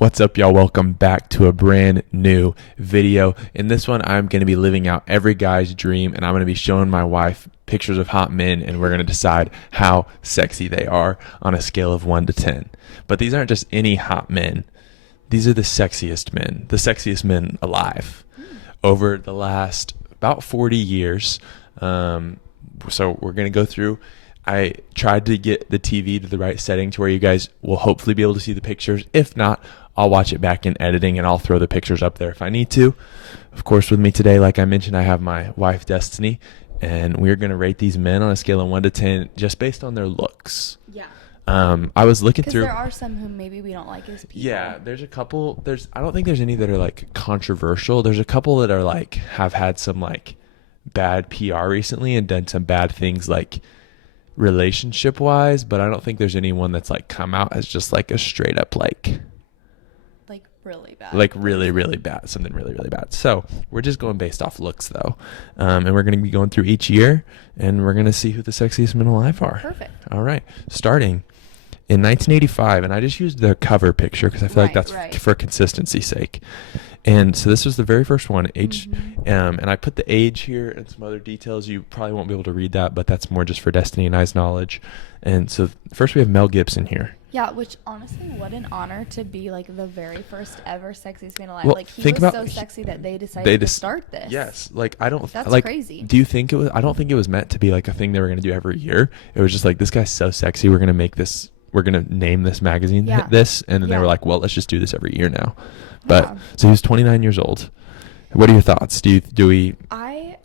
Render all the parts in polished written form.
What's up, y'all? Welcome back to a brand new video. In this one, I'm going to be living out every guy's dream, and I'm going to be showing my wife pictures of hot men, and we're going to decide how sexy they are on a scale of 1 to 10. But these aren't just any hot men. These are the sexiest men alive over the last about 40 years. So we're going to go through. I tried to get the TV to the right setting to where you guys will hopefully be able to see the pictures. If not, I'll watch it back in editing and I'll throw the pictures up there if I need to. Of course, with me today, like I mentioned, I have my wife, Destiny, and we're going to rate these men on a scale of 1 to 10 just based on their looks. Yeah. I was looking through. Because there are some who maybe we don't like as people. Yeah, there's a couple. I don't think there's any that are like controversial. There's a couple that are like have had some like bad PR recently and done some bad things like relationship wise, but I don't think there's anyone that's like come out as just like a straight up like really bad, like really bad, something really bad. So we're just going based off looks though, and we're going to be going through each year and we're going to see who the sexiest men alive are. Perfect. All right, starting in 1985, and I just used the cover picture because I feel like that's for consistency's sake. And so this was the very first one, and I put the age here and some other details. You probably won't be able to read that, but that's more just for Destiny and I's knowledge. And so first we have Mel Gibson here. Yeah, which honestly, what an honor to be like the very first ever sexiest man alive. Well, like he was so sexy that they decided to start this. Yes, like I don't. That's like, crazy. Do you think it was? I don't think it was meant to be like a thing they were going to do every year. It was just like, this guy's so sexy, we're going to make this. We're going to name this magazine this, and then they were like, well, let's just do this every year now. But so he was 29 years old. What are your thoughts? Do we? I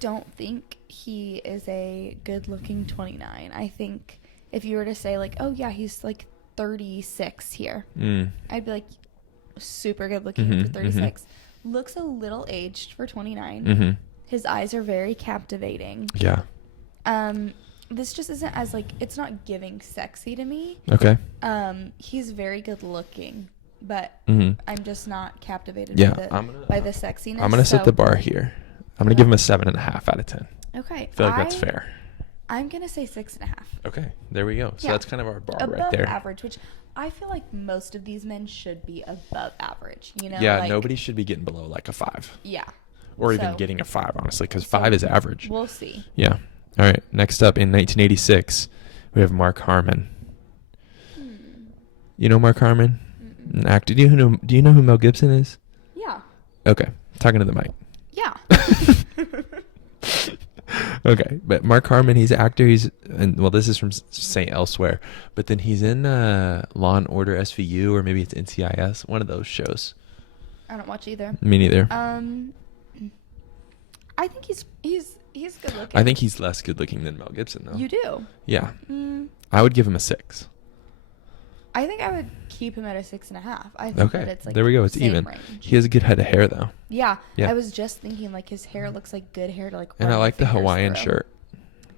don't think he is a good-looking 29. I think if you were to say like, oh yeah, he's like 36 here, I'd be like, super good-looking for 36. Looks a little aged for 29. His eyes are very captivating. Yeah. This just isn't as like, it's not giving sexy to me. Okay. He's very good looking, but I'm just not captivated by the sexiness. I'm gonna set the bar here. I'm gonna give him a 7.5 out of 10. Okay. I feel like that's fair. I'm gonna say 6.5. Okay, there we go. So that's kind of our bar above right there. Average, which I feel like most of these men should be above average. You know. Yeah, like, nobody should be getting below like a 5. Yeah. Or even getting a 5, honestly, because 5 is average. We'll see. Yeah. All right. Next up, in 1986, we have Mark Harmon. You know Mark Harmon? An actor. Do you know who Mel Gibson is? Yeah. Okay. Talking to the mic. Yeah. Okay, but Mark Harmon, he's an actor. This is from St. Elsewhere, but then he's in Law and Order SVU, or maybe it's NCIS, one of those shows. I don't watch either. Me neither. I think he's good looking. I think he's less good looking than Mel Gibson, though. You do? Yeah. I would give him a 6. I think I would keep him at a 6.5. I think that it's like there we go. It's even. Range. He has a good head of hair, though. Yeah. I was just thinking like his hair looks like good hair to like. And I like the Hawaiian shirt.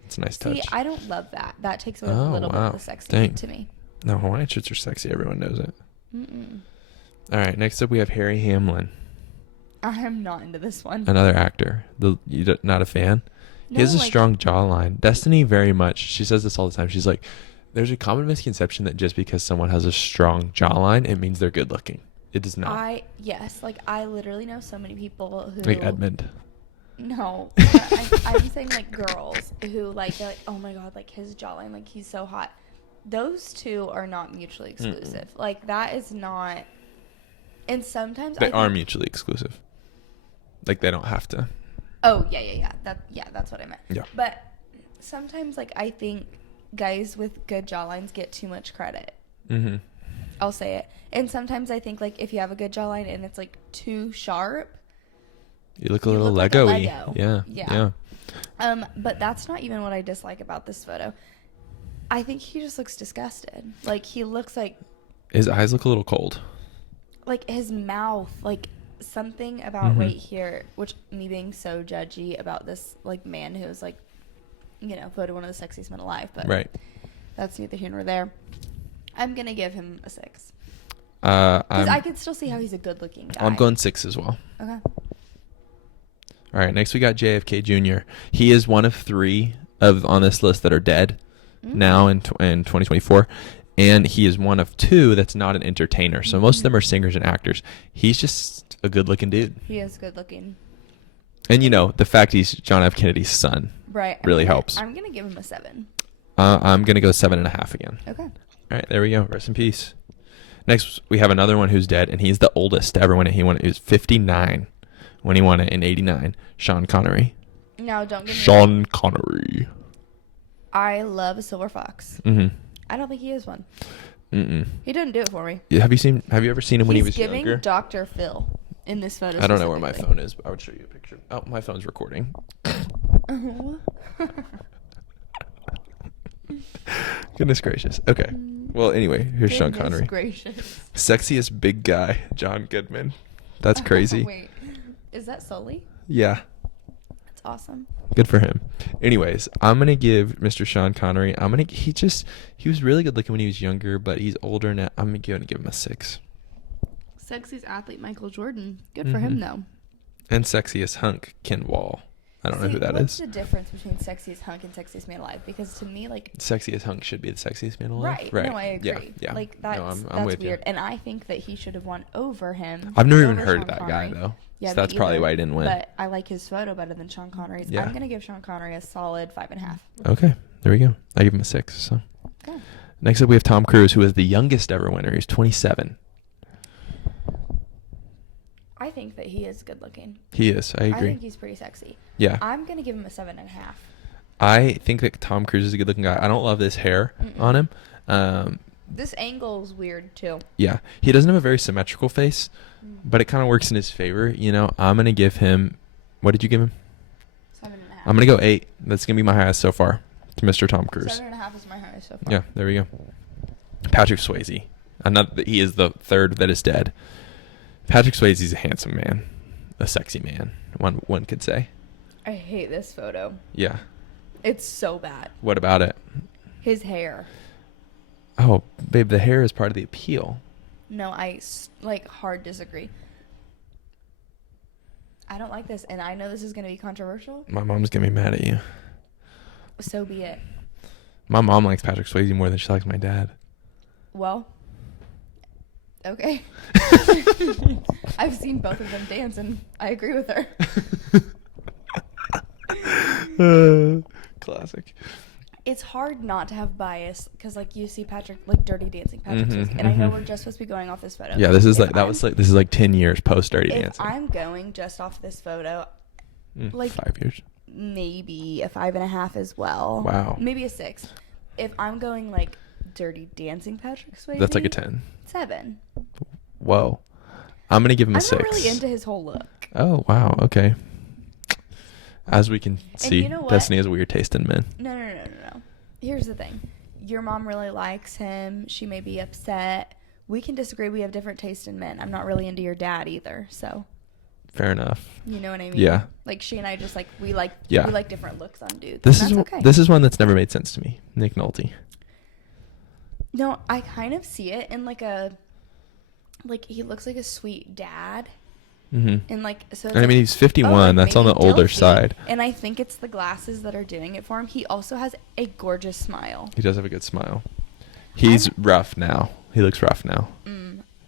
It's a nice touch. See, I don't love that. That takes away a little bit of the sex to me. No, Hawaiian shirts are sexy. Everyone knows it. All right. Next up, we have Harry Hamlin. I'm not into this one. Another actor. You're not a fan? No, he has a strong jawline. Destiny, very much. She says this all the time. She's like, there's a common misconception that just because someone has a strong jawline, it means they're good looking. It does not. I literally know so many people who like Edmund. No, I'm saying like girls who like they're like, oh my god, like his jawline, like he's so hot. Those two are not mutually exclusive. Like that is not. And sometimes they are mutually exclusive. Like they don't have to. Oh yeah. That's what I meant. Yeah. But sometimes like I think guys with good jawlines get too much credit. I'll say it. And sometimes I think like if you have a good jawline and it's like too sharp, you look a little Lego-y. Yeah. But that's not even what I dislike about this photo. I think he just looks disgusted. Like he looks like his eyes look a little cold. Like his mouth, like something about right here, which me being so judgy about this like man who's like, you know, voted one of the sexiest men alive, but that's neither here nor there. I'm gonna give him a 6 because I could still see how he's a good-looking guy. I'm going 6 as well. Okay. All right, next we got JFK Jr. He is one of 3 on this list that are dead now in 2024. and he is one of two that's not an entertainer. So most of them are singers and actors. He's just a good-looking dude. He is good looking. And, you know, the fact he's John F. Kennedy's son really helps. I'm going to give him a 7. I'm going to go 7.5 again. Okay. All right, there we go. Rest in peace. Next, we have another one who's dead, and he's the oldest to ever win it. He was 59 when he won it in 89. Sean Connery. Now, don't get me Sean wrong. Connery. I love a silver fox. Mm-hmm. I don't think he is one. Mm-mm. He didn't do it for me. Have you ever seen him when he was younger? He's younger? giving Dr. Phil in this photo. I don't know where my phone is, but I would show you a picture. Oh, my phone's recording. Goodness gracious. Okay. Well, anyway, here's Sean Connery. Gracious. Sexiest big guy, John Goodman. That's crazy. Wait, is that Sully? Yeah. That's awesome. Good for him. Anyways, I'm gonna give Mr. Sean Connery. He was really good looking when he was younger, but he's older now. I'm gonna give him a 6. Sexiest athlete Michael Jordan. Good for him though. And sexiest hunk Ken Wall. I don't know who that what's is. the difference between sexiest hunk and sexiest man alive? Because to me, like, Sexiest hunk should be the sexiest man alive. right? No, I agree. Yeah. Like I'm that's with weird, you. and I think that he should have won over him. I've never even over heard Sean of that Connery. guy though. Yeah, So that's me probably either, why he didn't win. But I like his photo better than Sean Connery's. Yeah. I'm gonna give Sean Connery a solid 5.5. Okay, there we go. I give him a 6. So Okay. next up we have Tom Cruise, who is the youngest ever winner. He's 27. I think that he is good looking. He is. I I agree. think he's pretty sexy. Yeah. I'm gonna give him a 7.5. I think that Tom Cruise is a good looking guy. I don't love this hair on him. This angle is weird too. Yeah. He doesn't have a very symmetrical face, but it kind of works in his favor. You know, I'm going to give him, what did you give him? 7.5. I'm going to go 8. That's going to be my highest so far to Mr. Tom Cruise. 7.5 is my highest so far. Yeah, there we go. Patrick Swayze. He is the third that is dead. Patrick Swayze is a handsome man. A sexy man, one could say. I hate this photo. Yeah. It's so bad. What about it? His hair. Oh, babe, the hair is part of the appeal. No, hard disagree. I don't like this, and I know this is going to be controversial. My mom's going to be mad at you. So be it. My mom likes Patrick Swayze more than she likes my dad. Well, okay. I've seen both of them dance, and I agree with her. Classic. It's hard not to have bias because, like, you see Patrick, like, Dirty Dancing Patrick Swayze, and I know we're just supposed to be going off this photo. Yeah, this is this is like 10 years post Dirty if Dancing. I'm going just off this photo, like 5 years. maybe a 5.5 as well. Wow. Maybe a 6. If I'm going like Dirty Dancing Patrick Swayze, That's like a 10. 7. Whoa. I'm gonna give him a 6. I'm not really into his whole look. Oh wow. Okay. As we can see, you know what? Destiny has a weird taste in men. No. Here's the thing. Your mom really likes him. She may be upset. We can disagree. We have different taste in men. I'm not really into your dad either, so. Fair enough. You know what I mean? Yeah. Like she and I just like we like different looks on dudes. This is one that's never made sense to me. Nick Nolte. No, I kind of see it in like he looks like a sweet dad. Mm-hmm. And like so. I mean, he's 51. That's on the older side. And I think it's the glasses that are doing it for him. He also has a gorgeous smile. He does have a good smile. He's rough now. He looks rough now.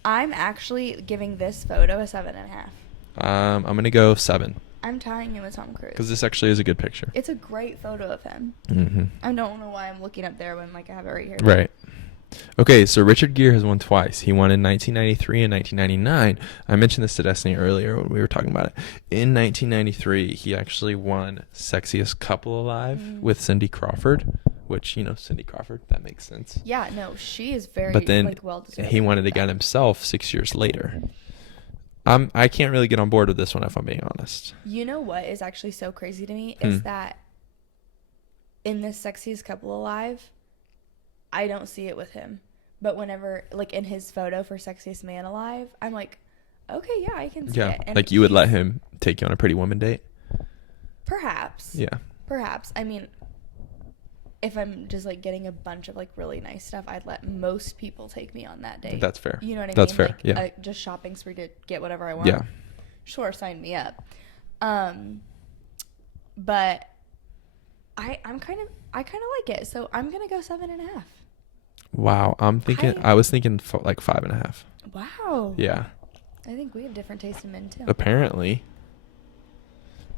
I'm actually giving this photo a 7.5. I'm gonna go 7. I'm tying him with Tom Cruise. Because this actually is a good picture. It's a great photo of him. Mm-hmm. I don't know why I'm looking up there when like I have it right here. Right. Okay, so Richard Gere has won twice. He won in 1993 and 1999. I mentioned this to Destiny earlier when we were talking about it. In 1993, he actually won Sexiest Couple Alive with Cindy Crawford, which, you know, Cindy Crawford, that makes sense. Yeah, no, she is very But then well-deserved. he won it again himself 6 years later. I can't really get on board with this one if I'm being honest. You know what is actually so crazy to me is that in this Sexiest Couple Alive, I don't see it with him. But whenever, like, in his photo for Sexiest Man Alive, I'm like, okay, yeah, I can see it. And like you would let him take you on a Pretty Woman date? Perhaps. Yeah. Perhaps. I mean, if I'm just, like, getting a bunch of, like, really nice stuff, I'd let most people take me on that date. That's fair. You know what I mean? That's fair, like, yeah. Just shopping spree to get whatever I want. Yeah. Sure, sign me up. But I kind of like it, so I'm gonna go 7.5. Wow. I was thinking like 5.5. Wow. Yeah. I think we have different taste in men too. Apparently.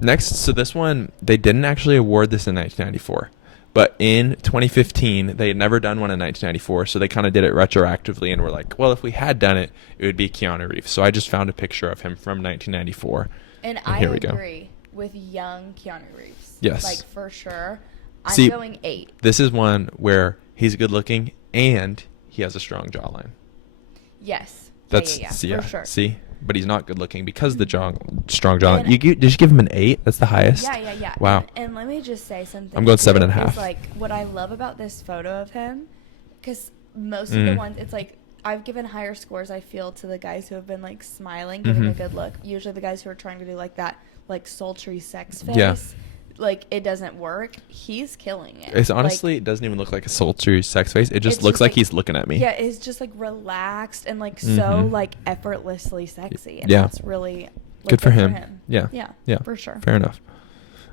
Next, so this one, they didn't actually award this in 1994. But in 2015, they had never done one in 1994, so they kind of did it retroactively and were like, well, if we had done it, it would be Keanu Reeves. So I just found a picture of him from 1994. And I agree with young Keanu Reeves. Yes. Like, for sure. I'm going 8. This is one where he's good looking and he has a strong jawline. Yes. That's, for sure. See? But he's not good looking because of the strong jawline. Did you give him an 8? That's the highest? Yeah. Wow. And let me just say something. I'm going 7.5. Like, what I love about this photo of him, because most of the ones, it's like, I've given higher scores, I feel, to the guys who have been, like, smiling, giving a good look. Usually the guys who are trying to do, like, that, like, sultry sex face. Yeah. Like, it doesn't work. He's killing it. It's honestly, it doesn't even look like a sultry sex face. It just looks like he's looking at me. Yeah, it's just, like, relaxed and, like, so, like, effortlessly sexy. And yeah. that's really good for him. Yeah. Yeah, for sure. Fair enough.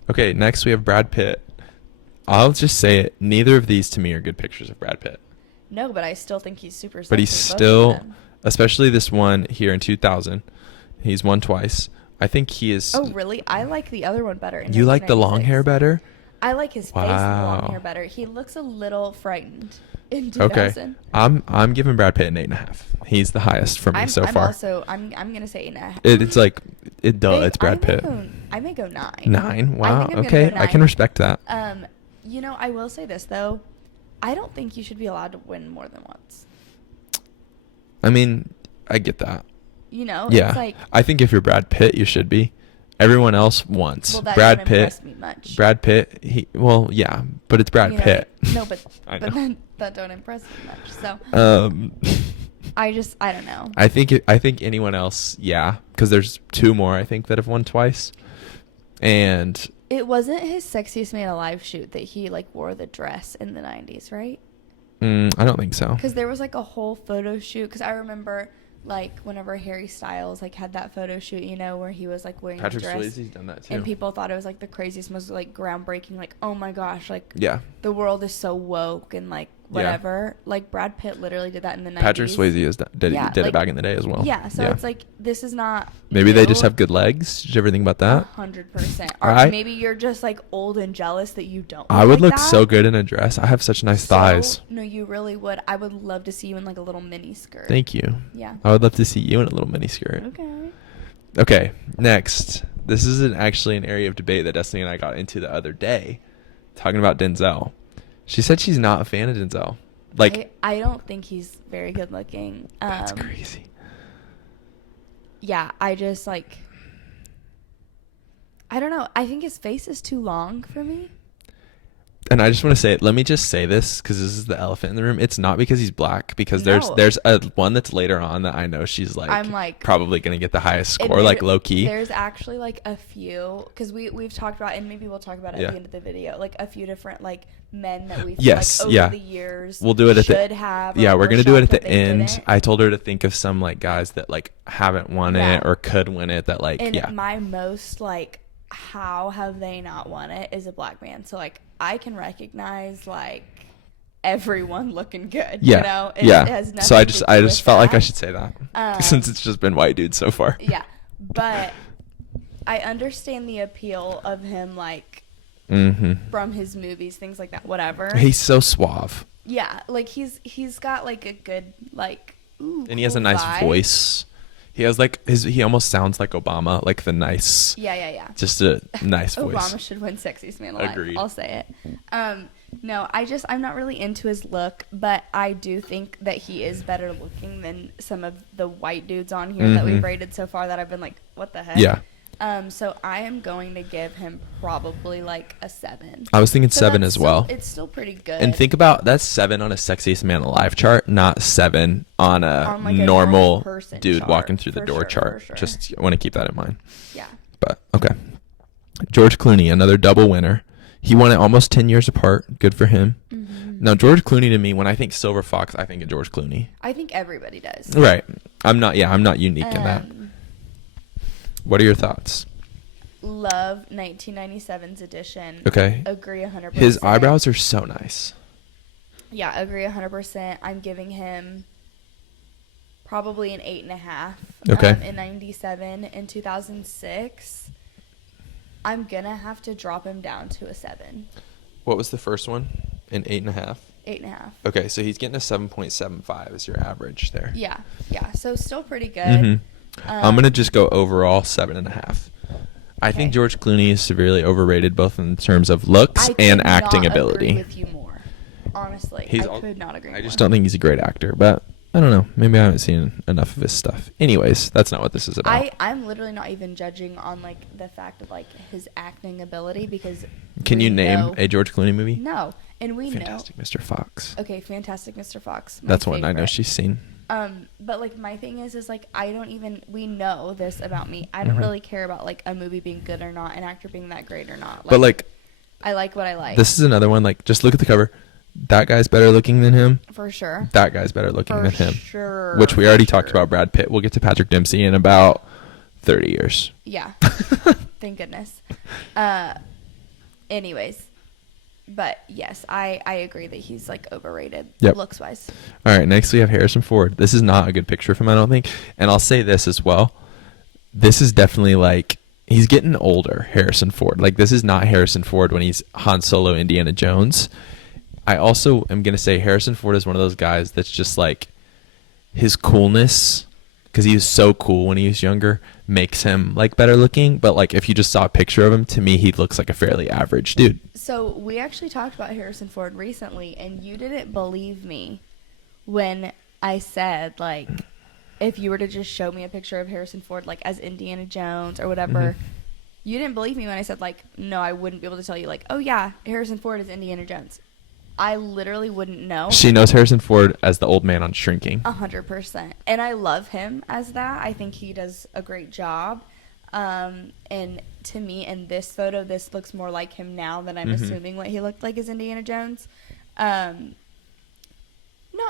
Okay, next we have Brad Pitt. I'll just say it. Neither of these to me are good pictures of Brad Pitt. No, but I still think he's super sexy. But he's still, especially this one here in 2000, he's won twice. I think he is. Oh, really? I like the other one better. You like the long hair better? I like his face in the long hair better. He looks a little frightened in 2000. Okay. I'm giving Brad Pitt an 8.5. He's the highest for me so far. I'm gonna say 8.5. It's like it's Brad Pitt. I may go 9. 9? Wow. Okay, I can respect that. You know, I will say this though. I don't think you should be allowed to win more than once. I mean, I get that. You know, yeah. It's like, I think if you're Brad Pitt, you should be. Everyone else once. Well, that Brad doesn't Pitt. impress me much. Brad Pitt. Yeah, but it's Brad Pitt. No, but I but know. that don't impress me much. So. I don't know. I think anyone else, yeah, because there's 2 more I think that have won twice, and it wasn't his Sexiest Man Alive shoot that he like wore the dress in the 90s, right? I don't think so. Because there was like a whole photo shoot. Because I remember like whenever Harry Styles like had that photo shoot, you know, where he was like wearing Patrick the dress. Swayze's done that too. And people thought it was like the craziest, most like groundbreaking, like, oh my gosh, like the world is so woke and like whatever. Like Brad Pitt literally did that in the 90s. Patrick Swayze did it back in the day as well. Yeah, so it's like this is not maybe they just have good legs. Did you ever think about that? 100%. Or maybe you're just like old and jealous that you don't. I would look so good in a dress. I have such nice thighs. No, you really would. I would love to see you in like a little mini skirt. Thank you. Yeah. I would love to see you in a little mini skirt. Okay. Next, this is actually an area of debate that Destiny and I got into the other day, talking about Denzel. She said she's not a fan of Denzel. Like I don't think he's very good looking. That's crazy. Yeah, I just like I don't know. I think his face is too long for me. And I just want to say, let me just say this because this is the elephant in the room. It's not because he's black, because there's a one that's later on that I know she's like, I'm like probably gonna get the highest score, like low key. There's actually like a few, because we've talked about, and maybe we'll talk about it at the end of the video, like a few different like men that we've like over the years. We'll do it at we're gonna do it at the end. Didn't. I told her to think of some like guys that like haven't won it or could win it that like my most like how have they not won it is a black man. So like I can recognize like everyone looking good. You know? It has nothing so I just felt like I should say that since it's just been white dudes so far. Yeah, but I understand the appeal of him like from his movies, things like that, whatever. He's so suave. Yeah, like he's got like a good like and he has a nice voice. He has like he almost sounds like Obama, like the nice. Yeah. Just a nice voice. Obama should win Sexiest Man Alive. Agreed. I'll say it. No, I'm not really into his look, but I do think that he is better looking than some of the white dudes on here that we've rated so far that I've been like, what the heck? Yeah. So I am going to give him probably like a 7. I was thinking 7 as well. It's still pretty good. And think about that's 7 on a Sexiest Man Alive chart, not 7 on a like normal dude chart, walking through the door chart. Sure. Just want to keep that in mind. Yeah. But okay. George Clooney, another double winner. He won it almost 10 years apart. Good for him. Now George Clooney, to me, when I think Silver Fox, I think of George Clooney. I think everybody does. Right. I'm not unique in that. What are your thoughts? Love 1997's edition. Okay. Agree 100%. His eyebrows are so nice. Yeah, agree 100%. I'm giving him probably an 8.5. Okay. In 97. In 2006, I'm gonna have to drop him down to a 7. What was the first one? An 8.5. 8.5. Okay, so he's getting a 7.75 as your average there. Yeah. So still pretty good. Mm-hmm. I'm gonna just go overall 7.5. I think George Clooney is severely overrated, both in terms of looks and acting ability. I could not agree with you more. Honestly, I could not agree more. I just don't think he's a great actor, but I don't know. Maybe I haven't seen enough of his stuff. Anyways, that's not what this is about. I'm literally not even judging on like the fact of like his acting ability because. Can you name a George Clooney movie? No, and we Fantastic Mr. Fox. Okay, Fantastic Mr. Fox. That's one I know she's seen. But like my thing is like we know this about me. I don't really care about like a movie being good or not, an actor being that great or not. Like, but like, I like what I like. This is another one. Like, just look at the cover. That guy's better looking than him. For sure. That guy's better looking than him. Sure. Which we already talked about Brad Pitt. We'll get to Patrick Dempsey in about 30 years. Yeah. Thank goodness. Anyways. But yes, I agree that he's like overrated looks wise. All right, next we have Harrison Ford. This is not a good picture of him, I don't think. And I'll say this as well. This is definitely like he's getting older, Harrison Ford. Like this is not Harrison Ford when he's Han Solo, Indiana Jones. I also am going to say Harrison Ford is one of those guys that's just like his coolness, because he was so cool when he was younger, makes him like better looking. But like if you just saw a picture of him, to me he looks like a fairly average dude. So we actually talked about Harrison Ford recently, and you didn't believe me when I said like if you were to just show me a picture of Harrison Ford like as Indiana Jones or whatever, you didn't believe me when I said like no, I wouldn't be able to tell you like, oh yeah, Harrison Ford is Indiana Jones. I literally wouldn't know. She knows Harrison Ford as the old man on Shrinking. 100%. And I love him as that. I think he does a great job. And to me, in this photo, this looks more like him now than I'm assuming what he looked like as Indiana Jones. Not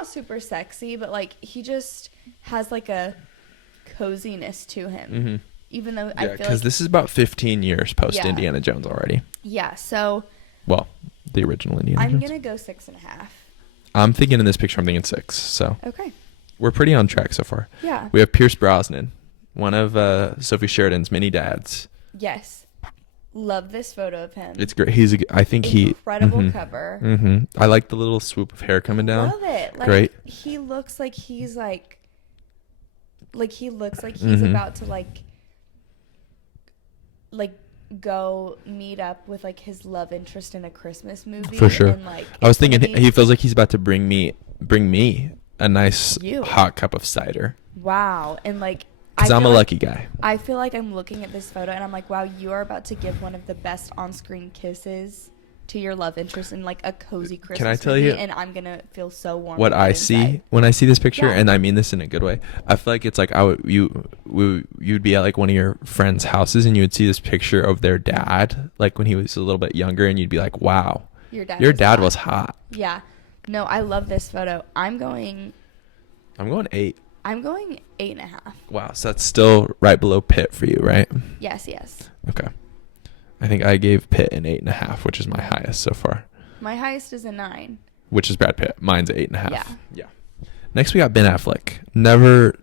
super sexy, but like he just has like a coziness to him. Even though I feel like... because this is about 15 years post Indiana Jones already. Yeah, so... Well, the original Indiana Jones. I'm going to go 6.5. I'm thinking in this picture, I'm thinking 6. So okay. We're pretty on track so far. Yeah. We have Pierce Brosnan, one of Sophie Sheridan's mini dads. Yes. Love this photo of him. It's great. I think incredible cover. I like the little swoop of hair coming down. Love it. Like, great. He looks like he's he looks like he's about to like go meet up with like his love interest in a Christmas movie. For sure. And, like, I was thinking he feels like he's about to bring me a nice hot cup of cider. Wow. And like, because I'm a lucky guy. I feel like I'm looking at this photo and I'm like, wow, you are about to give one of the best on-screen kisses to your love interest in like a cozy Christmas Can I tell movie, you? And I'm gonna feel so warm. What I see when I see this picture, Yeah. and I mean this in a good way. I feel like it's like you'd be at like one of your friends' houses and you would see this picture of their dad, like when he was a little bit younger, and you'd be like, wow, your dad was hot. Yeah. No, I love this photo. I'm going 8. I'm going 8.5. Wow, so that's still right below Pitt for you, right? Yes. Okay. I think I gave Pitt an 8.5, which is my highest so far. My highest is a 9. Which is Brad Pitt. Mine's 8.5. Yeah. Next we got Ben Affleck.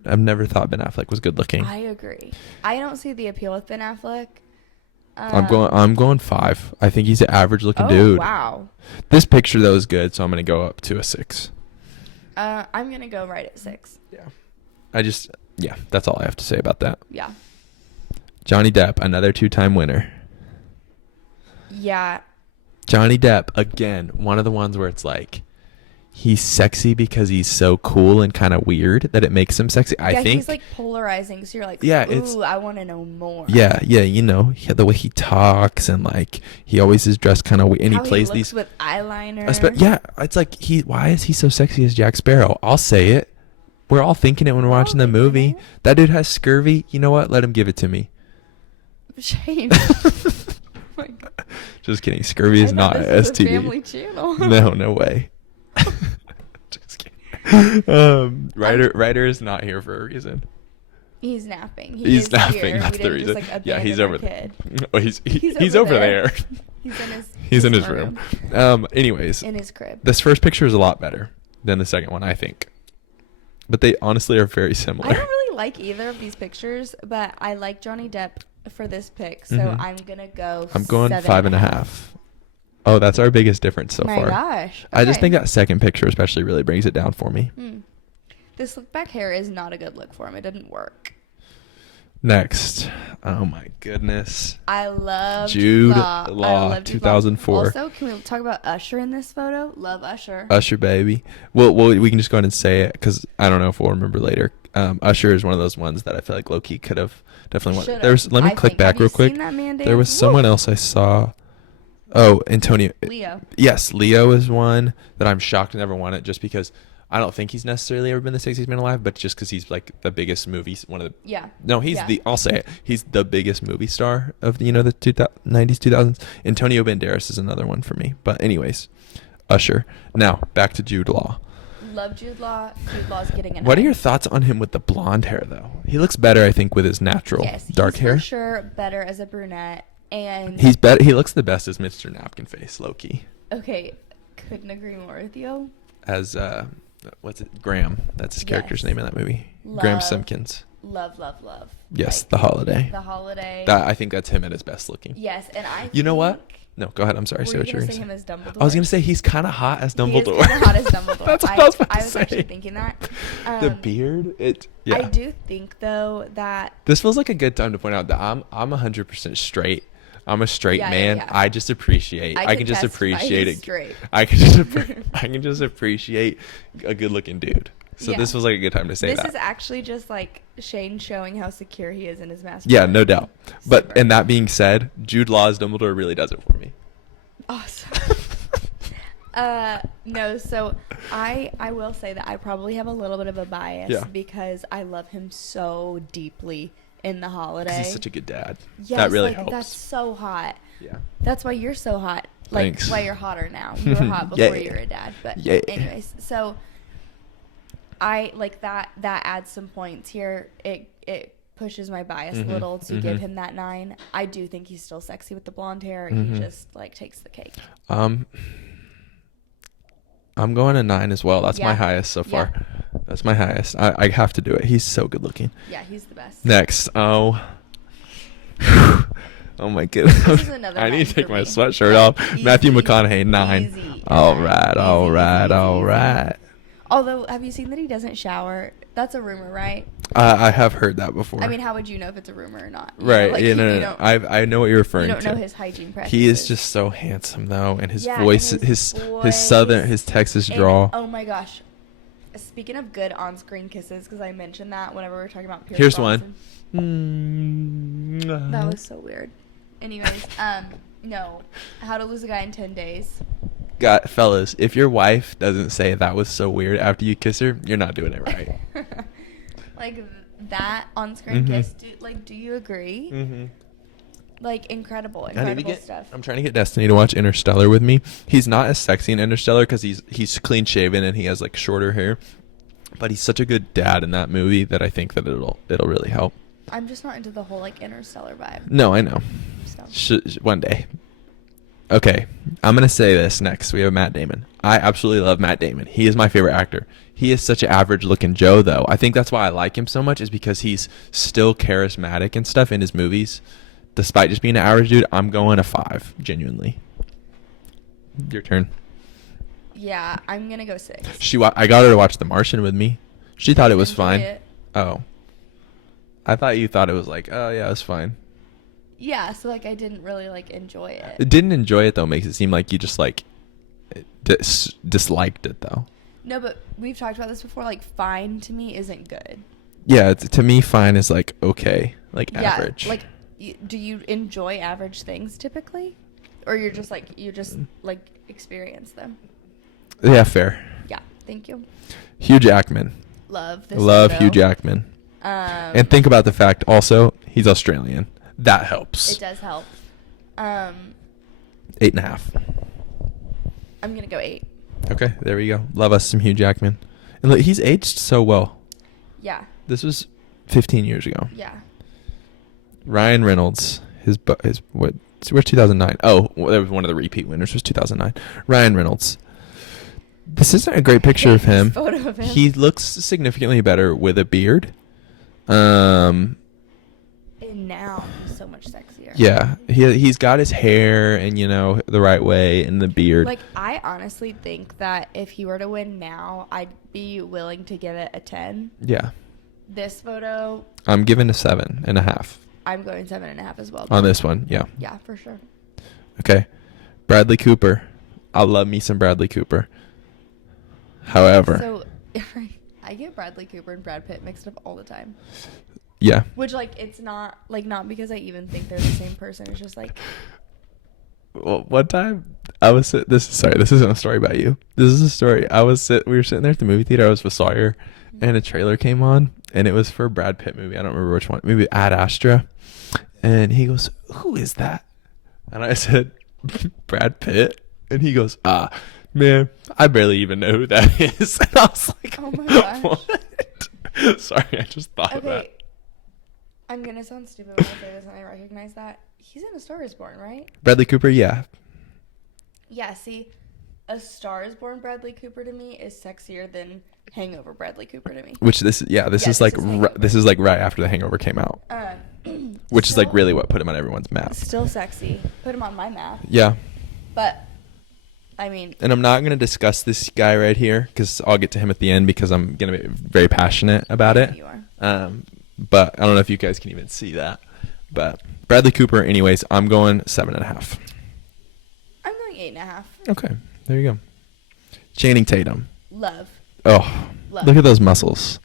I've never thought Ben Affleck was good looking. I agree. I don't see the appeal with Ben Affleck. I'm going 5. I think he's an average looking dude. Wow. This picture though is good, so I'm gonna go up to a 6. I'm gonna go right at 6. Yeah. That's all I have to say about that. Yeah. Johnny Depp, another 2-time winner. Yeah. Johnny Depp, again, one of the ones where it's like he's sexy because he's so cool and kind of weird that it makes him sexy. I think he's like polarizing, so you're like, ooh, I want to know more. Yeah, you know, the way he talks and like he always is dressed kind of weird, and how he plays he looks these with eyeliner. It's like why is he so sexy as Jack Sparrow? I'll say it. We're all thinking it when we're watching the movie. That dude has scurvy. You know what? Let him give it to me. Shame. Oh my God. Just kidding. Scurvy is not an STD. Family channel. No way. Just kidding. Ryder is not here for a reason. He's napping. He's napping. Here. That's the reason. Just, like, he's over there. Oh, he's over there. He's in his room. Anyways. In his crib. This first picture is a lot better than the second one, I think. But they honestly are very similar. I don't really like either of these pictures, but I like Johnny Depp for this pic, so I'm gonna go. I'm going 5.5. Oh, that's our biggest difference so far. My gosh. Okay. I just think that second picture especially really brings it down for me. This look back hair is not a good look for him. It didn't work. Next. Oh my goodness. I love Jude Law, 2004. Also, can we talk about Usher in this photo? Love Usher. Usher, baby. Well, we can just go ahead and say it because I don't know if we'll remember later. Usher is one of those ones that I feel like low-key could have definitely won. Let me click back real quick. There was someone else I saw. Oh, Antonio. Leo. Yes, Leo is one that I'm shocked never won it just because I don't think he's necessarily ever been the sexiest man alive, but just because he's like the biggest movie, I'll say it. He's the biggest movie star of the 90s, 2000s. Antonio Banderas is another one for me. But anyways, Usher. Now back to Jude Law. Love Jude Law. Jude Law's getting an. What are your thoughts on him with the blonde hair though? He looks better, I think, with his natural dark hair. For sure, better as a brunette, and he's better. He looks the best as Mr. Napkin Face, low key. Okay, couldn't agree more with you. As what's it? Graham. That's his character's name in that movie. Graham Simpkins. Love. Yes, like, The Holiday. The Holiday. I think that's him at his best looking. Yes, and I. You know what? No, go ahead. I'm sorry. Were you going to say him as Dumbledore? I was going to say he's kind of hot as Dumbledore. He is kind of hot as Dumbledore. That's what I was about to say. I was actually thinking that. The beard. Yeah. I do think though that this feels like a good time to point out that I'm 100% straight. I'm a straight man. Yeah. I just appreciate. I can just appreciate it. Straight. I can just appreciate a good-looking dude. So this was like a good time to say that. This is actually just like Shane showing how secure he is in his masculinity. Yeah, no doubt. But and that being said, Jude Law's Dumbledore really does it for me. Awesome. No, so I will say that I probably have a little bit of a bias because I love him so deeply in The Holiday. He's such a good dad. Yes, that really helps. That's so hot. Yeah. That's why you're so hot. Like, Thanks. why you're hotter now. You were hot before you were a dad. But anyways, so I like that adds some points here. It pushes my bias a little to give him that 9. I do think he's still sexy with the blonde hair. He just like takes the cake. I'm going a 9 as well. That's my highest so far. Yeah. That's my highest. I have to do it. He's so good looking. Yeah, he's the best. Next. Oh my goodness. I need to take my sweatshirt off. Easy. Matthew McConaughey, 9. Easy. All right. Although, have you seen that he doesn't shower? That's a rumor, right? I have heard that before. I mean, how would you know if it's a rumor or not? Right. No. I know what you're referring to. You don't know his hygiene practices. He is just so handsome, though, and his voice, his Texas drawl. Oh my gosh. Speaking of good on-screen kisses, because I mentioned that whenever we were talking about Pierce Here's Brosnan. one. That was so weird. Anyways, no. How to Lose a Guy in 10 Days. Fellas, if your wife doesn't say that was so weird after you kiss her, you're not doing it right. Like that on-screen kiss, do you agree? Like incredible stuff. I'm trying to get Destiny to watch Interstellar with me. He's not as sexy in Interstellar because he's clean shaven and he has like shorter hair, but he's such a good dad in that movie that I think that it'll really help. I'm just not into the whole like Interstellar vibe. No, I know. So. One day. Okay, I'm going to say this next. We have Matt Damon. I absolutely love Matt Damon. He is my favorite actor. He is such an average-looking Joe, though. I think that's why I like him so much is because he's still charismatic and stuff in his movies. Despite just being an average dude, I'm going a 5, genuinely. Your turn. Yeah, I'm going to go 6. I got her to watch The Martian with me. She thought it was fine. Oh. I thought you thought it was like, oh, yeah, it's fine. Yeah, so like I didn't really like enjoy it. Didn't enjoy it though makes it seem like you just like disliked it though. No, but we've talked about this before. Like fine to me isn't good. Yeah, to me fine is like okay, like average. Like, do you enjoy average things typically, or you just experience them? Yeah, fair. Yeah, thank you. Hugh Jackman. Love Hugh Jackman. And think about the fact also he's Australian. That helps. It does help. 8.5. I'm gonna go 8. Okay, there we go. Love us some Hugh Jackman, and look, he's aged so well. Yeah. This was 15 years ago. Yeah. Ryan Reynolds, his what Where's 2009? Oh, well, there was one of the repeat winners was 2009. Ryan Reynolds. This isn't a great picture of him. Photo of him. He looks significantly better with a beard. And now he's so much sexier. Yeah, he's got his hair and the right way and the beard. Like, I honestly think that if he were to win now, I'd be willing to give it a 10. Yeah. This photo, I'm giving a 7.5. I'm going 7.5 as well. On this one, yeah. Yeah, for sure. Okay. Bradley Cooper. I love me some Bradley Cooper. However. So, I get Bradley Cooper and Brad Pitt mixed up all the time. Yeah. Which, like, it's not, like, not because I even think they're the same person. It's just, like. Well, one time, this isn't a story about you. This is a story. We were sitting there at the movie theater. I was with Sawyer, and a trailer came on, and it was for a Brad Pitt movie. I don't remember which one. Maybe Ad Astra. And he goes, "Who is that?" And I said, "Brad Pitt." And he goes, "Man, I barely even know who that is." And I was like, "Oh my gosh." What? Sorry, I just thought of that. I'm going to sound stupid when I say this, and I recognize that. He's in A Star is Born, right? Bradley Cooper, yeah. Yeah, see, A Star is Born Bradley Cooper to me is sexier than Hangover Bradley Cooper to me. Which this is like right after The Hangover came out. Which is like really what put him on everyone's map. Still sexy. Put him on my map. Yeah. But, I mean. And I'm not going to discuss this guy right here because I'll get to him at the end because I'm going to be very passionate about it. You are. But I don't know if you guys can even see that. But Bradley Cooper, anyways, I'm going 7.5. I'm going 8.5. Okay. There you go. Channing Tatum. Love. Oh, Love. Look at those muscles.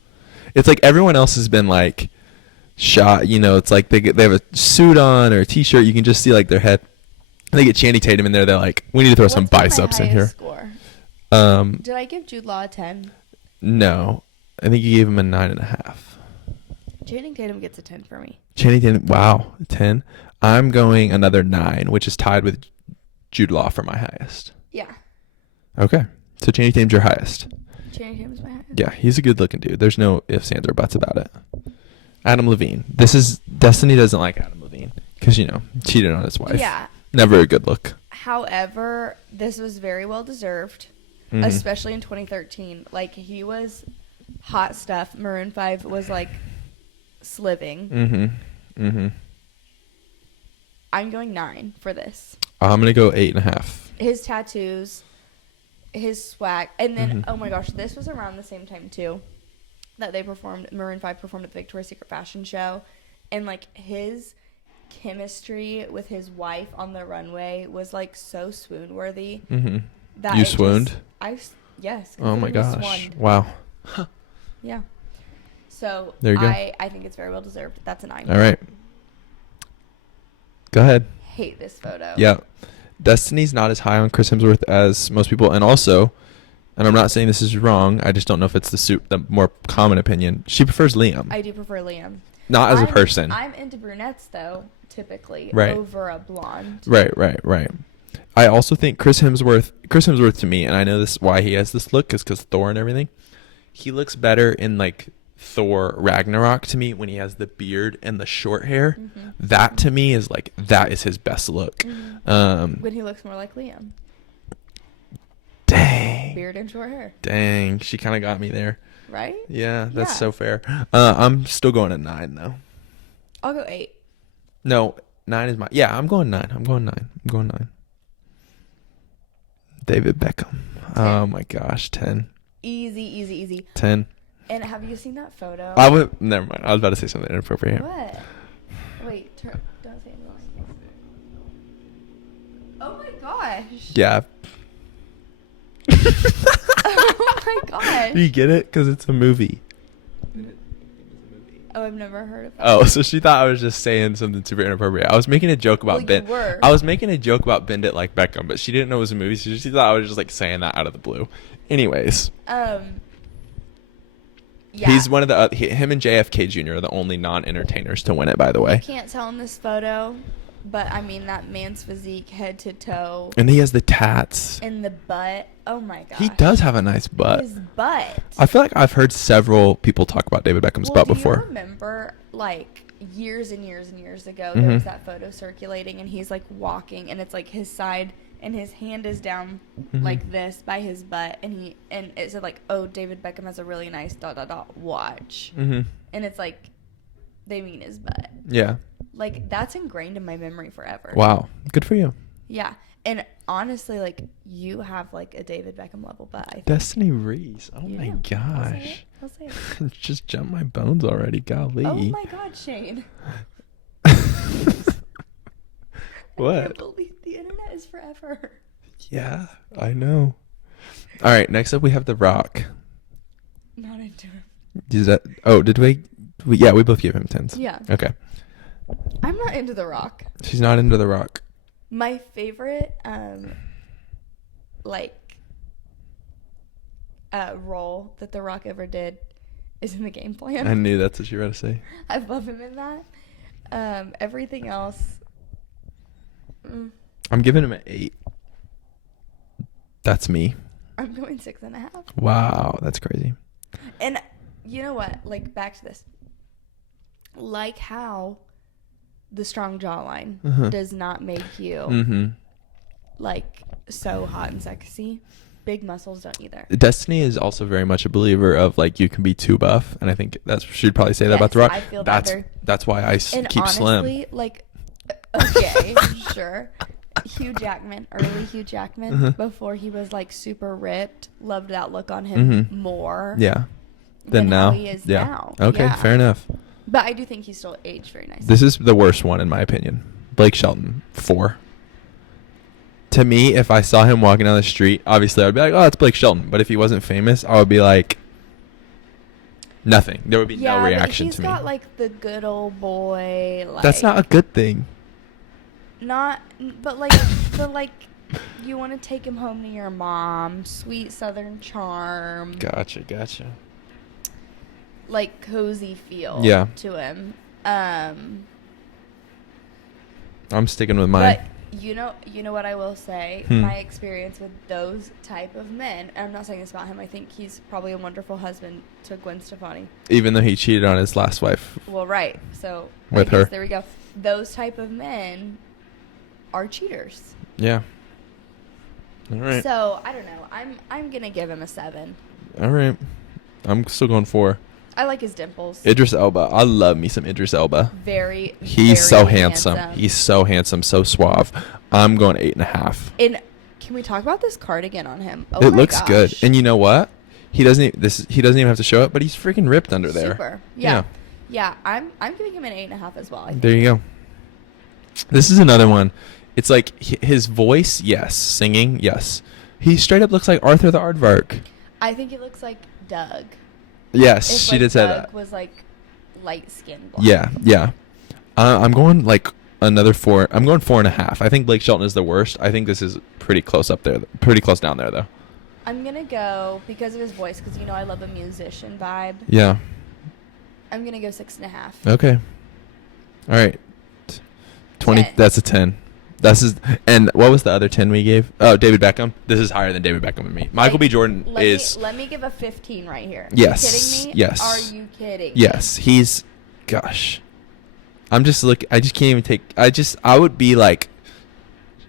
It's like everyone else has been like shot, it's like they have a suit on or a t-shirt. You can just see like their head. They get Channing Tatum in there. They're like, we need to throw some biceps in here. Score? Did I give Jude Law a 10? No. I think you gave him a 9.5. Channing Tatum gets a 10 for me. Channing Tatum, wow, 10. I'm going another 9, which is tied with Jude Law for my highest. Yeah. Okay. So Channing Tatum's your highest. Channing Tatum's my highest. Yeah, he's a good looking dude. There's no ifs, ands, or buts about it. Adam Levine. Destiny doesn't like Adam Levine because, cheated on his wife. Yeah. Never a good look. However, this was very well deserved, especially in 2013. Like, he was hot stuff. Maroon 5 was, like, sliving. I'm going 9 for this. I'm going to go 8.5. His tattoos, his swag, and then, oh my gosh, this was around the same time, too, that Maroon 5 performed at the Victoria's Secret fashion show, and, like, his chemistry with his wife on the runway was like so swoon worthy. You swooned? Yes. Oh my gosh! Wow. Yeah. So there you go. I think it's very well deserved. That's a 9. All right. Go ahead. Hate this photo. Yeah. Destiny's not as high on Chris Hemsworth as most people, and also, and I'm not saying this is wrong. I just don't know if it's the more common opinion. She prefers Liam. I do prefer Liam. Not as a person. I'm into brunettes though. Typically, right. Over a blonde. Right. I also think Chris Hemsworth to me, and I know this why he has this look is because Thor and everything. He looks better in like Thor Ragnarok to me when he has the beard and the short hair. That to me is like that is his best look. When he looks more like Liam. Dang. Beard and short hair. Dang, she kind of got me there. Right? Yeah, that's so fair. I'm still going to 9 though. I'll go 8. No, 9 is my... Yeah, I'm going 9. I'm going 9. David Beckham. 10. Oh, my gosh. 10. Easy. 10. And have you seen that photo? Never mind. I was about to say something inappropriate. What? Wait. Don't say anything. Oh, my gosh. Yeah. Oh, my gosh. You get it? Because it's a movie. Oh, I've never heard of that. Oh, so she thought I was just saying something super inappropriate. I was making a joke about Ben. I was making a joke about Bend It Like Beckham, but she didn't know it was a movie, so she thought I was just like saying that out of the blue. Anyways. Yeah. He's one of the him and JFK Jr. are the only non-entertainers to win it, by the way. I can't tell in this photo, but I mean that man's physique head to toe. And he has the tats. And the butt. Oh my gosh. He does have a nice butt. His butt. I feel like I've heard several people talk about David Beckham's butt before. Do you remember like years and years and years ago, Mm-hmm. there was that photo circulating, and he's like walking, and it's like his side, and his hand is down Mm-hmm. like this by his butt, and it said like, oh, David Beckham has a really nice ... watch, Mm-hmm. and it's like they mean his butt. Yeah. Like, that's ingrained in my memory forever. Wow. Good for you. Yeah. And honestly, like, you have like a David Beckham level butt, I think. Destiny Reese. Oh Yeah. my gosh. I'll say it. Just jump my bones already. Golly. Oh my God, Shane. What? I can't believe the internet is forever. Yeah, I know. All right, next up we have The Rock. Not into him. Is that? Oh, did we? Yeah, we both gave him 10s. Yeah. Okay. I'm not into The Rock. She's not into The Rock. My favorite, role that The Rock ever did is in The Game Plan. I knew that's what you were going to say. I love him in that. Everything else. I'm giving him an 8. That's me. I'm going 6.5. Wow, that's crazy. And you know what? Like, back to this. Like how the strong jawline does not make you Mm-hmm. like so hot and sexy. Big muscles don't either. Destiny is also very much a believer of like you can be too buff, and I think that's she'd probably say that about The Rock. I feel That's why I and keep honestly, slim. like, okay, sure. Hugh Jackman, early Hugh Jackman, before he was like super ripped, loved that look on him more. Yeah. Than now. how he is Yeah. now. Okay, Yeah. fair enough. But I do think he's still aged very nicely. This is the worst one in my opinion. Blake Shelton, 4. To me, if I saw him walking down the street, obviously I'd be like, oh, that's Blake Shelton. But if he wasn't famous, I would be like, nothing. There would be no reaction to me. He's got like the good old boy. Like, That's not a good thing. Not, but like, you want to take him home to your mom. Sweet Southern charm. Gotcha. Like cozy feel. Yeah. To him. I'm sticking with mine. But you know what I will say? Hmm. My experience with those type of men, and I'm not saying this about him, I think he's probably a wonderful husband to Gwen Stefani. Even though he cheated on his last wife. Well, right. So With I guess her. there we go. Those type of men are cheaters. Yeah. All right. So I don't know. I'm gonna give him a 7. All right. I'm still going 4. I like his dimples. Idris Elba. I love me some Idris Elba. He's very so handsome. He's so handsome, so suave. I'm going 8.5. And can we talk about this cardigan on him? Oh It my looks gosh. good. And you know what? He doesn't even have to show it, but he's freaking ripped under there. Super. Yeah. I'm giving him an 8.5 as well. I think. There you go. This is another one. It's like his voice, yes. Singing, yes. He straight up looks like Arthur the Aardvark. I think it looks like Doug. Yes, If, she like, did say Doug that. was like light skinned. Yeah. I'm going like another 4. I'm going 4.5. I think Blake Shelton is the worst. I think this is pretty close up there. Pretty close down there, though. I'm gonna go because of his voice, because I love a musician vibe. Yeah. I'm gonna go 6.5. Okay. All right. 20. 10. That's a 10. And what was the other 10 we gave? Oh, David Beckham. This is higher than David Beckham and me. Michael B. Jordan is. Let me give a 15 right here. Yes. Are you kidding me? Yes. Are you kidding? Yes, he's. Gosh. I just can't even take. I would be like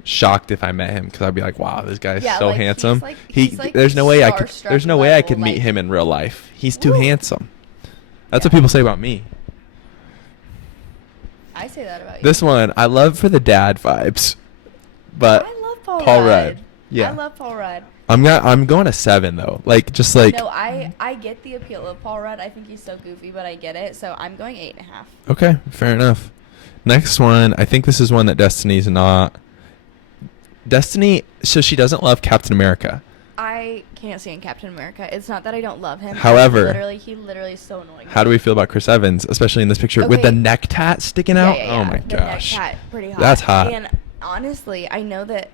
shocked if I met him, because I'd be like, wow, this guy's so like, handsome. he's like There's no way I could. starstruck There's no way I level, could meet like- him in real life. He's too Woo. handsome. That's what Yeah. people say about me. I say that about you. This one I love for the dad vibes, but I love Paul Paul Rudd. Rudd. Yeah. I love Paul Rudd. I'm going a 7 though. Like just like. No, I get the appeal of Paul Rudd. I think he's so goofy, but I get it. So I'm going 8.5. Okay, fair enough. Next one, I think this is one that Destiny's not. Destiny, so she doesn't love Captain America. I can't stand Captain America. It's not that I don't love him. However, he literally is so annoying. How do we feel about Chris Evans, especially in this picture with the Okay. neck tat sticking out? Yeah. Oh my The gosh. neck tat, pretty hot. That's hot. And honestly, I know that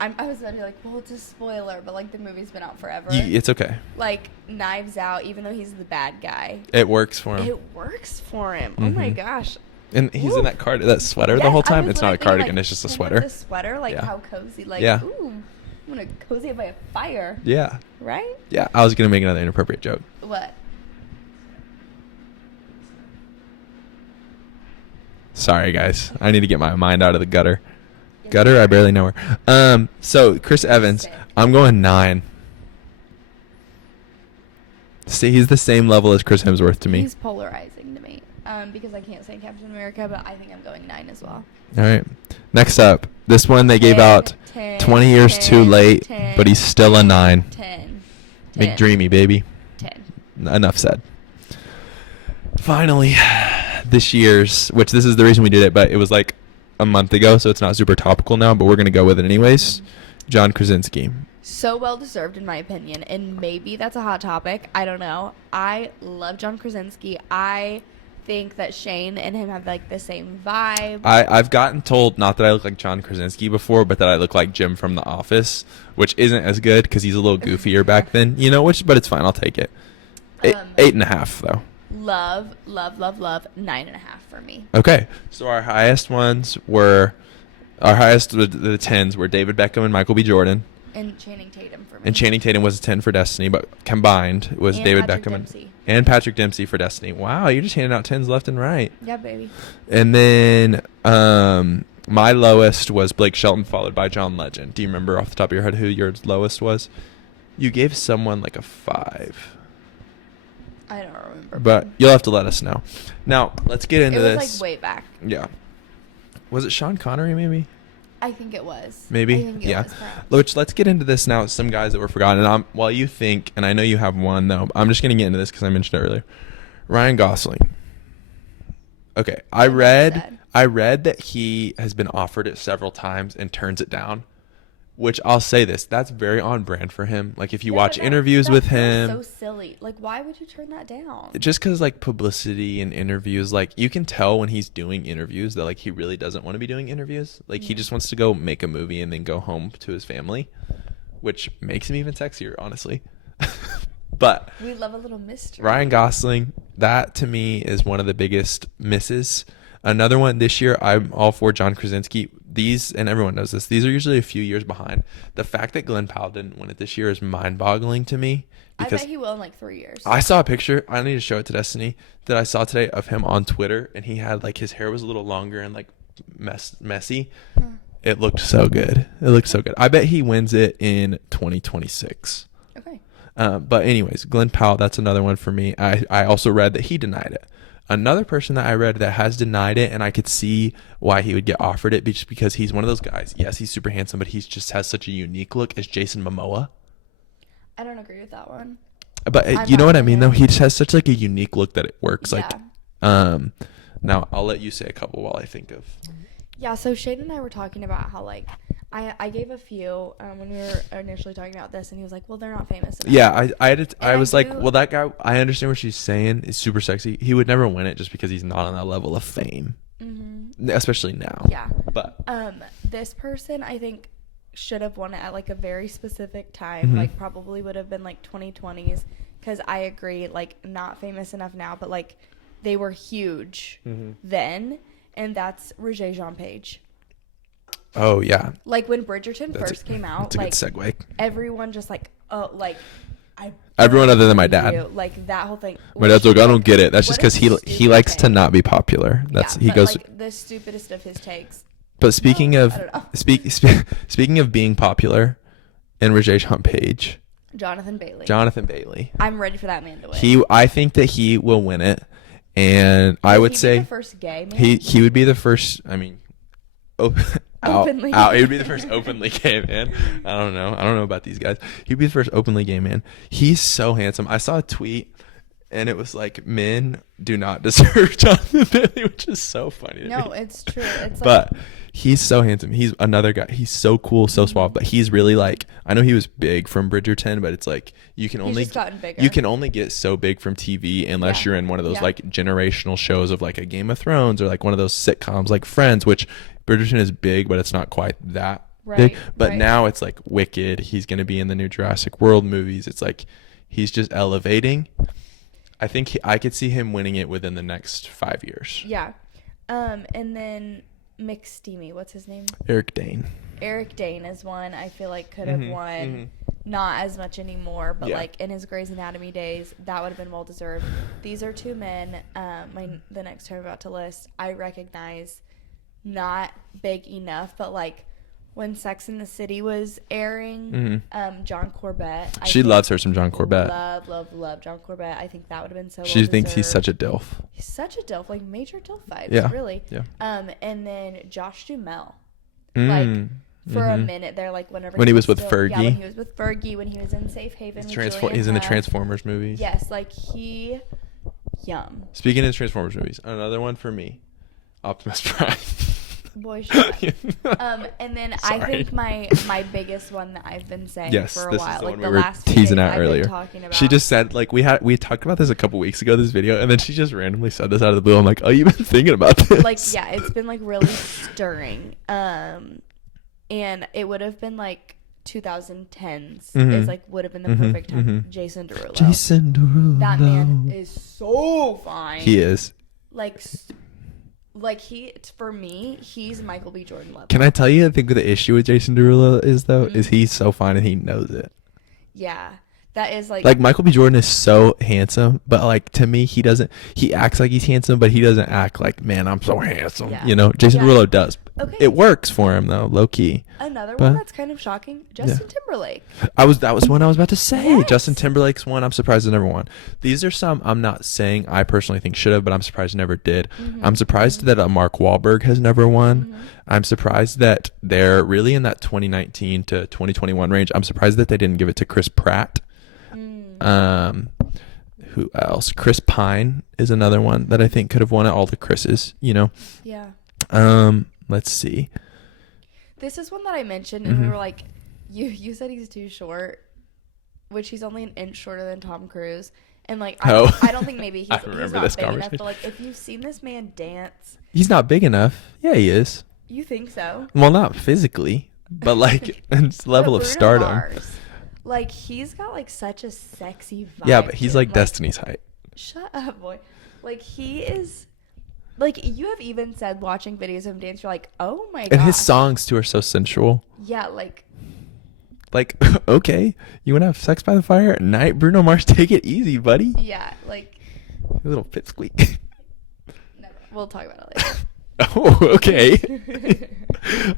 I was about to be like, well, it's a spoiler, but like the movie's been out forever. It's okay. Like Knives Out, even though he's the bad guy, It works for him. it works for him. Oh my Mhm. gosh. And he's Woo. in that sweater the Yes, whole I time. was It's not a literally cardigan, thinking, it's just a him sweater. with the sweater, like Yeah. how cozy. Like, Yeah. ooh, I'm gonna cozy up by a fire. Yeah. Right? Yeah. I was gonna make another inappropriate joke. What? Sorry, guys. I need to get my mind out of the gutter. Gutter? I barely know her. So, Chris Evans, I'm going 9. See, he's the same level as Chris Hemsworth to me. He's polarizing to me because I can't say Captain America, but I think I'm going 9 as well. All right. Next up, this one they gave out 20 years too late, but he's still a 9. 10. McDreamy, baby. 10. Enough said. Finally, this year's, which this is the reason we did it, but it was like a month ago, so it's not super topical now, but we're going to go with it anyways. John Krasinski. So well deserved in my opinion, and maybe that's a hot topic. I don't know. I love John Krasinski. I think that Shane and him have like the same vibe. I've gotten told not that I look like John Krasinski before, but that I look like Jim from The Office, which isn't as good because he's a little goofier back then, but it's fine. I'll take it. 8.5 though. Love 9.5 for me. Okay, so our highest were the 10s were David Beckham and Michael B. Jordan. And Channing Tatum for me. And Channing Tatum was a 10 for Destiny, but combined was and David Patrick Beckham Dempsey. and Patrick Dempsey for Destiny. Wow, you're just handing out 10s left and right. Yeah, baby. And then my lowest was Blake Shelton, followed by John Legend. Do you remember off the top of your head who your lowest was? You gave someone like a 5. I don't remember. But you'll have to let us know. Now, let's get into this. It was like way back. Yeah. Was it Sean Connery maybe? I think it was. Maybe? I think it Yeah. was, Which, let's get into this now. Some guys that were forgotten. And while you think, and I know you have one, though, I'm just going to get into this because I mentioned it earlier. Ryan Gosling. Okay. I read that he has been offered it several times and turns it down. Which I'll say this, that's very on brand for him. Like if you watch interviews with him, so silly. Like why would you turn that down? Just because like publicity and interviews, like you can tell when he's doing interviews that like he really doesn't want to be doing interviews. Like he just wants to go make a movie and then go home to his family, which makes him even sexier, honestly. But we love a little mystery. Ryan Gosling, that to me is one of the biggest misses. Another one this year, I'm all for John Krasinski. These, and everyone knows this, these are usually a few years behind. The fact that Glenn Powell didn't win it this year is mind-boggling to me. I bet he will in like 3 years. I saw a picture, I need to show it to Destiny, that I saw today of him on Twitter, and he had like his hair was a little longer and like messy. It looked so good. I bet he wins it in 2026. Okay. But anyways, Glenn Powell, that's another one for me. I also read that he denied it. Another person that I read that has denied it, and I could see why he would get offered it, just because he's one of those guys. Yes, he's super handsome, but he just has such a unique look, as Jason Momoa. I don't agree with that one. But you know what I mean, though? He just has such like a unique look that it works. Yeah. Like, now I'll let you say a couple while I think of. Yeah, so Shane and I were talking about how like I gave a few when we were initially talking about this, and he was like, "Well, they're not famous enough." Yeah, I was like, "Well, that guy, I understand what she's saying. Is super sexy. He would never win it just because he's not on that level of fame, especially now." Yeah, but this person I think should have won it at like a very specific time. Like probably would have been like 2020s, because I agree, like not famous enough now, but like they were huge then, and that's Roger Jean Page. Oh yeah. Like when Bridgerton first came out, that's a like good segue. Everyone just like, oh, like everyone other than my dad. Like that whole thing. My dad's like, I don't get it. That's just because he likes to not be popular. That's he goes like the stupidest of his takes. But speaking of speaking of being popular, and Roger Jean Page, Jonathan Bailey. I'm ready for that man to win. I think that he will win it, and I would say the first gay man? He would be the first. I mean, openly. He would be the first openly gay man. I don't know about these guys. He'd be the first openly gay man. He's so handsome. I saw a tweet, and it was like, men do not deserve Jonathan Bailey, which is so funny to me. No, it's true. It's but he's so handsome. He's another guy. He's so cool, so suave. But he's really like, I know he was big from Bridgerton, but it's like you can only get so big from TV unless you're in one of those like generational shows of like a Game of Thrones or like one of those sitcoms like Friends, which Bridgerton is big, but it's not quite that big. But now it's like Wicked. He's going to be in the new Jurassic World movies. It's like he's just elevating. I think I could see him winning it within the next 5 years. Yeah. And then McSteamy, what's his name? Eric Dane is one I feel like could have won. not as much anymore, but Yeah. like in his Grey's Anatomy days, that would have been well deserved. These are two men. The next two I'm about to list, I recognize, not big enough, but like when Sex and the City was airing, John Corbett. She loves her some John Corbett. Love John Corbett. I think that would have been so. She thinks he's such a dilf. He's such a dilf, like major dilf vibes. Yeah. Really. Yeah. And then Josh Duhamel, like. For a minute there, like when he was with Fergie. Yeah, when he was with Fergie, when he was in Safe Haven. He's in the Transformers movies. Yes, like yum. Speaking of Transformers movies, another one for me, Optimus Prime. Boy, shut up. And then I think my biggest one that I've been saying for a while, like the last few teasing days out earlier. talking about. She just said, like, we talked about this a couple weeks ago, this video, and then she just randomly said this out of the blue. I'm like, oh, you've been thinking about this? Like, yeah, it's been like really stirring. And it would have been like 2010s is like would have been the perfect time. Jason Derulo. That man is so fine. He is. Like for me, he's Michael B. Jordan level. Can I tell you, I think the issue with Jason Derulo is though, is he's so fine and he knows it. Yeah. That is like Michael B. Jordan is so handsome, but like to me, he acts like he's handsome, but he doesn't act like, man, I'm so handsome. Yeah. You know, Jason Derulo does. Okay. It works for him though, low key. Another one that's kind of shocking, Justin Timberlake. That was one I was about to say. Yes. Justin Timberlake's one. I'm surprised it never won. These are some I'm not saying I personally think should have, but I'm surprised it never did. I'm surprised that Mark Wahlberg has never won. I'm surprised that they're really in that 2019 to 2021 range. I'm surprised that they didn't give it to Chris Pratt. Who else? Chris Pine is another one that I think could have won it. All the Chris's, you know. Yeah. Let's see. This is one that I mentioned, and we were like, you said he's too short, which he's only an inch shorter than Tom Cruise, and like I don't think maybe he's, I remember he's not this big enough. conversation. But like if you've seen this man dance, He's not big enough. Yeah, he is. you think so? Well, not physically, but like his level of Bruno stardom. Mars, like he's got like such a sexy vibe. Yeah, but he's to him. like Destiny's height. Shut up, boy. Like he is. Like you have even said watching videos of him dance, you're like, oh my god. And his songs too are so sensual. Yeah, like okay, you want to have sex by the fire at night, Bruno Mars? Take it easy, buddy. yeah, like A little pipsqueak. never. We'll talk about it later. Oh, okay.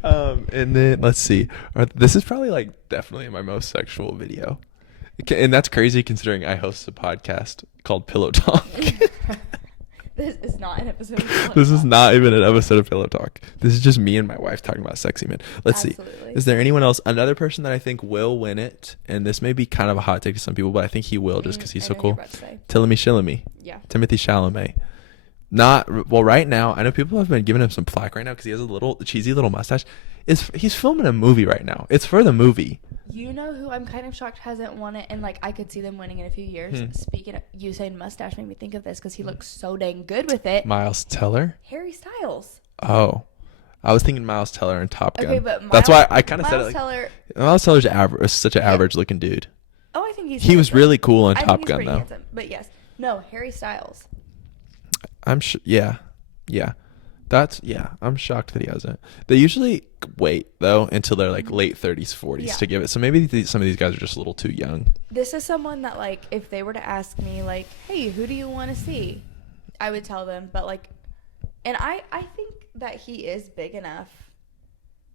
And then let's see. This is probably like definitely my most sexual video, and that's crazy considering I host a podcast called Pillow Talk. This is not an episode of Pillow This is Talk. not even an episode of Pillow Talk. This is just me and my wife talking about sexy men. Let's Absolutely. see. Is there anyone else? Another person that I think will win it, and this may be kind of a hot take to some people, but I think he will just because he's so cool. Timothy Chalamet. Right now, I know people have been giving him some flack right now because he has a cheesy little mustache. He's filming a movie right now. It's for the movie. You know who I'm kind of shocked hasn't won it, and like I could see them winning in a few years. Speaking of, you saying mustache made me think of this because he looks so dang good with it. Miles Teller? Harry Styles. Oh. I was thinking Miles Teller and Top Gun. Okay, but that's why I kind of said it Miles like Teller. Miles Teller's such an average looking dude. Oh, I think he was really cool on I Top think he's Gun pretty though. handsome. But yes, no, Harry Styles. I'm sure. Yeah. I'm shocked that he hasn't. They usually wait though until they're like late 30s, 40s to give it. So maybe some of these guys are just a little too young. This is someone that like if they were to ask me like, hey, who do you want to see? I would tell them. But like, and I think that he is big enough.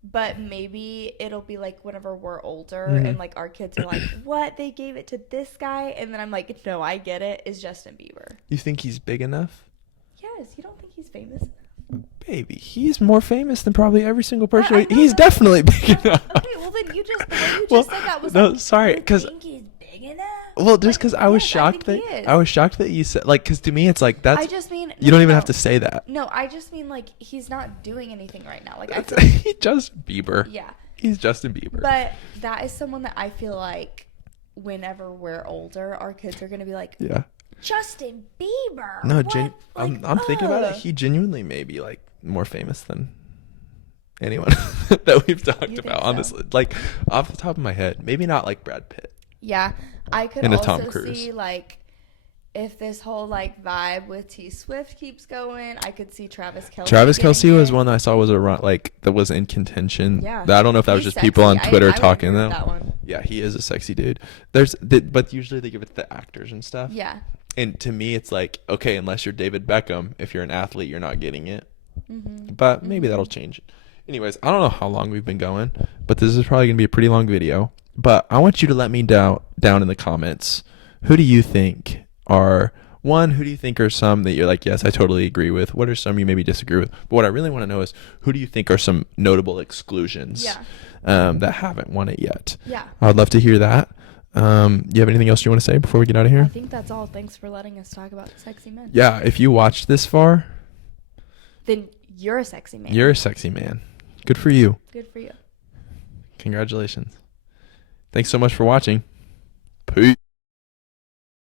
But maybe it'll be like whenever we're older and like our kids are like, what? They gave it to this guy? And then I'm like, no, I get it. Is Justin Bieber. You think he's big enough? Yes. You don't think he's famous? Baby, he's more famous than probably every single person. He's definitely big enough. Okay, well then you just, the way you just said that was no, like, sorry, you because think he's big enough? Well, just because I was yes, shocked I think he is. I was shocked that you said like because to me it's like that's. I just mean you don't even have to say that. No, I just mean like he's not doing anything right now. Like He's Justin Bieber. Yeah. He's Justin Bieber. But that is someone that I feel like whenever we're older, our kids are gonna be like, yeah. Justin Bieber. No, what? I'm thinking about it. He genuinely may be like more famous than anyone that we've talked about. Honestly, like off the top of my head, maybe not like Brad Pitt. Yeah, I could And a also Tom Cruise. see like if this whole like vibe with T Swift keeps going, I could see Travis Kelce. Travis Kelce was one that I saw was that was in contention. Yeah, I don't know if that was just sexy. people on Twitter I talking though. that one. Yeah, he is a sexy dude. But usually they give it to the actors and stuff. Yeah. And to me, it's like, okay, unless you're David Beckham, if you're an athlete, you're not getting it. Mm-hmm. But maybe that'll change. Anyways, I don't know how long we've been going, but this is probably gonna be a pretty long video. But I want you to let me down in the comments. Who do you think are who do you think are some that you're like, yes, I totally agree with? What are some you maybe disagree with? But what I really want to know is, who do you think are some notable exclusions that haven't won it yet? Yeah. I would love to hear that. You have anything else you want to say before we get out of here? I think that's all. Thanks for letting us talk about sexy men. Yeah, if you watched this far, then you're a sexy man. You're a sexy man. Good for you. Good for you. Congratulations. Thanks so much for watching.